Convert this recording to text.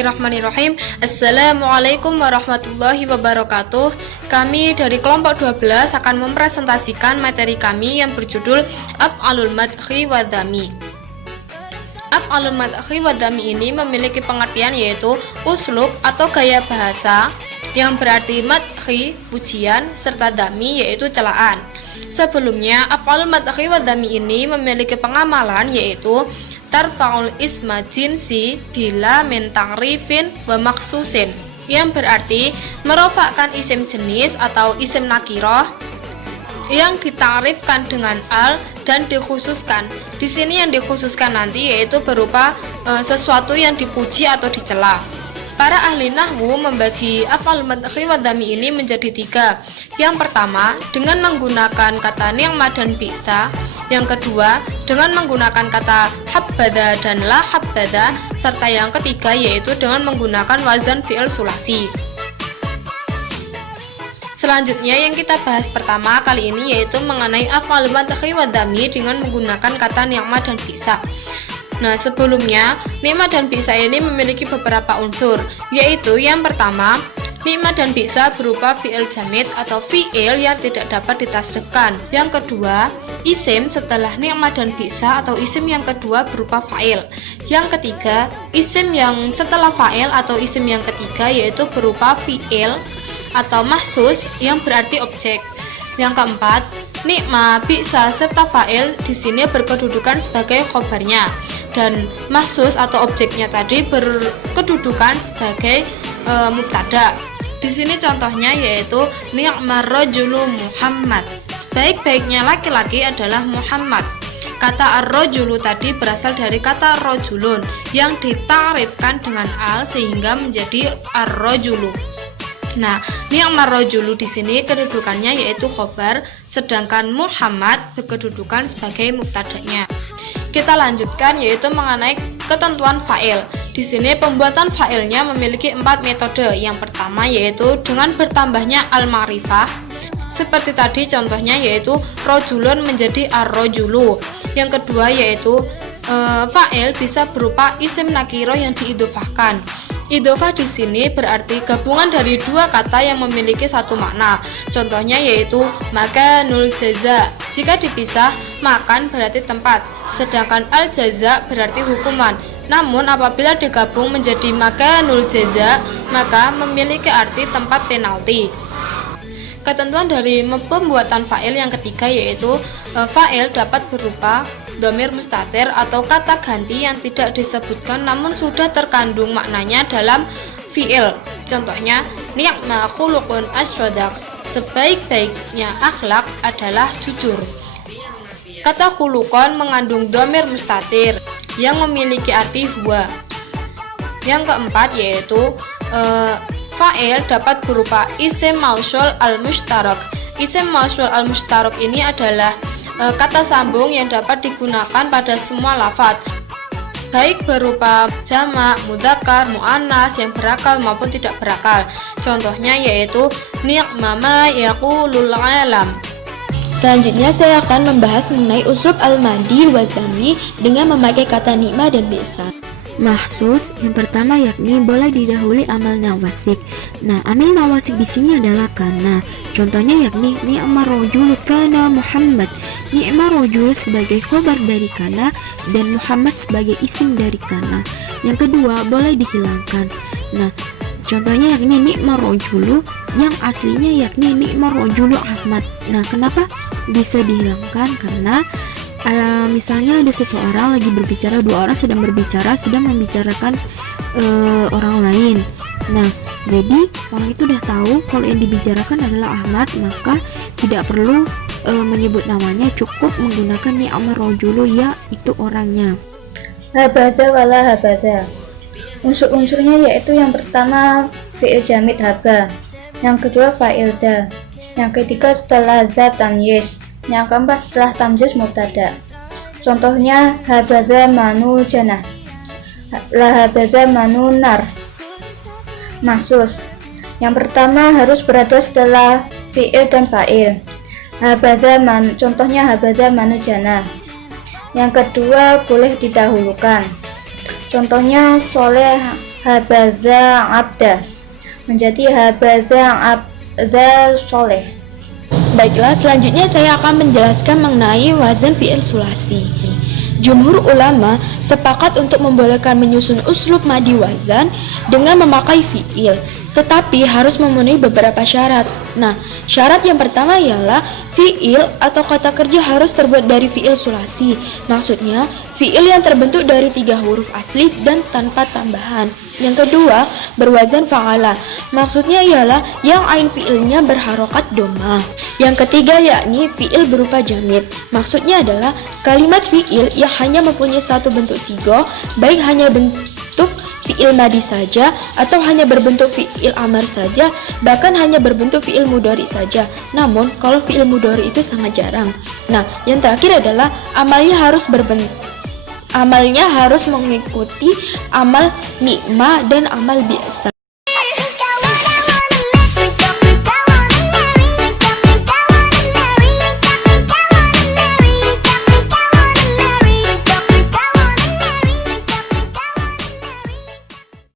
Bismillahirrahmanirrahim. Assalamualaikum warahmatullahi wabarakatuh. Kami dari kelompok 12 akan mempresentasikan materi kami yang berjudul Af'alul madhi wa dhami. Af'alul madhi wa dhami ini memiliki pengertian yaitu uslub atau gaya bahasa yang berarti madhi, pujian, serta dhami yaitu celaan. Sebelumnya, af'alul madhi wa dhami ini memiliki pengamalan yaitu tarfa'ul isma jinsi bila min ta'rifin wa maksusin, yang berarti merofakkan isim jenis atau isim nakiroh yang ditarifkan dengan al dan dikhususkan. Di sini yang dikhususkan nanti yaitu berupa sesuatu yang dipuji atau dicela. Para ahli nahwu membagi af'al madhi wa dhami ini menjadi 3. Yang pertama, dengan menggunakan kata ni'ma dan bi'sa. Yang kedua, dengan menggunakan kata habbada dan la habbada. Serta yang ketiga yaitu dengan menggunakan wazan fi'il sulasi. Selanjutnya yang kita bahas pertama kali ini yaitu mengenai af'al madhi wa dhami dengan menggunakan kata ni'ma dan bi'sa. Nah, sebelumnya ni'ma dan bi'sa ini memiliki beberapa unsur, yaitu yang pertama, ni'ma dan bi'sa berupa fi'il jamid atau fi'il yang tidak dapat ditasrifkan. Yang kedua, isim setelah ni'ma dan bi'sa atau isim yang kedua berupa fa'il. Yang ketiga, isim yang setelah fa'il atau isim yang ketiga yaitu berupa fi'il atau mahsus yang berarti objek. Yang keempat, ni'ma, bi'sa serta fa'il di sini berkedudukan sebagai khobarnya dan mahsus atau objeknya tadi berkedudukan sebagai mubtada. Di sini contohnya yaitu ni'mar rajulu Muhammad. Sebaik-baiknya laki-laki adalah Muhammad. Kata ar-rajulu tadi berasal dari kata rajulun yang ditarifkan dengan al sehingga menjadi ar-rajulu. Nah, ni'mar rajulu di sini kedudukannya yaitu khobar, sedangkan Muhammad berkedudukan sebagai mubtadanya. Kita lanjutkan yaitu mengenai ketentuan fa'il. Di sini pembuatan fa'ilnya memiliki 4 metode. Yang pertama yaitu dengan bertambahnya al-ma'rifah. Seperti tadi contohnya yaitu rojulun menjadi ar-rojulu. Yang kedua yaitu fa'il bisa berupa isim nakiro yang diidofahkan. Idofah di sini berarti gabungan dari dua kata yang memiliki satu makna. Contohnya yaitu makanul jaza. Jika dipisah, makan berarti tempat, sedangkan al jaza berarti hukuman. Namun apabila digabung menjadi makanul jaza, maka memiliki arti tempat penalti. Ketentuan dari pembuatan fa'il yang ketiga yaitu fa'il dapat berupa dhamir mustatir atau kata ganti yang tidak disebutkan namun sudah terkandung maknanya dalam fi'il. Contohnya, ni'ma khuluqun aswadak. Sebaik-baiknya akhlak adalah jujur. Kata khuluqon mengandung dhamir mustatir yang memiliki arti huwa. Yang keempat yaitu fa'il dapat berupa isim mausul al-mushtarak. Isim mausul al-mushtarak ini adalah kata sambung yang dapat digunakan pada semua lafadz, baik berupa jamak, mudzakkar, muannas yang berakal maupun tidak berakal. Contohnya yaitu ni'ma ma yaqulul alam. Selanjutnya saya akan membahas mengenai uslub al-madhi wa dhami dengan memakai kata ni'ma dan bi'sa. Mahsus yang pertama yakni boleh didahului amal nawasik. Nah, amil nawasik di sini adalah kana. Contohnya yakni ni'mar rajul kana Muhammad. Ni'mar rajul sebagai khobar dari kana dan Muhammad sebagai isim dari kana. Yang kedua boleh dihilangkan. Nah, contohnya yakni ni'mar rajulu yang aslinya yakni ni'mar rajulu Ahmad. Nah, kenapa bisa dihilangkan? Karena misalnya ada seseorang lagi berbicara, dua orang sedang berbicara, sedang membicarakan orang lain. Nah, jadi orang itu udah tahu kalau yang dibicarakan adalah Ahmad, maka tidak perlu menyebut namanya, cukup menggunakan ni'mar rajulu, ya itu orangnya. Habada wala habada. Unsur-unsurnya yaitu yang pertama fi'il jamid haba, yang kedua fa'il da, yang ketiga setelah za tamyiz, yang keempat setelah tamyiz mubtada. Contohnya habada manu jannah, la habada manu nar. Mahsus. Yang pertama harus berada setelah fi'il dan fa'il. Contohnya habada manu jannah. Yang kedua boleh didahulukan. Contohnya soleh habadha abda menjadi habadha abda soleh. Baiklah, selanjutnya saya akan menjelaskan mengenai wazan fi'il sulasi. Jumhur ulama sepakat untuk membolehkan menyusun uslub madi wazan dengan memakai fi'il, tetapi harus memenuhi beberapa syarat. Nah, syarat yang pertama ialah fi'il atau kata kerja harus terbuat dari fi'il sulasi. Maksudnya, fi'il yang terbentuk dari 3 huruf asli dan tanpa tambahan. Yang kedua, berwazan fa'ala. Maksudnya ialah yang ain fi'ilnya berharokat doma. Yang ketiga yakni fi'il berupa jamid. Maksudnya adalah kalimat fi'il yang hanya mempunyai satu bentuk sigo, baik hanya bentuk fi'il madi saja atau hanya berbentuk fi'il amar saja, bahkan hanya berbentuk fi'il mudhari saja. Namun kalau fi'il mudhari itu sangat jarang. Nah, yang terakhir adalah amalnya harus mengikuti amal nikmah dan amal biasa.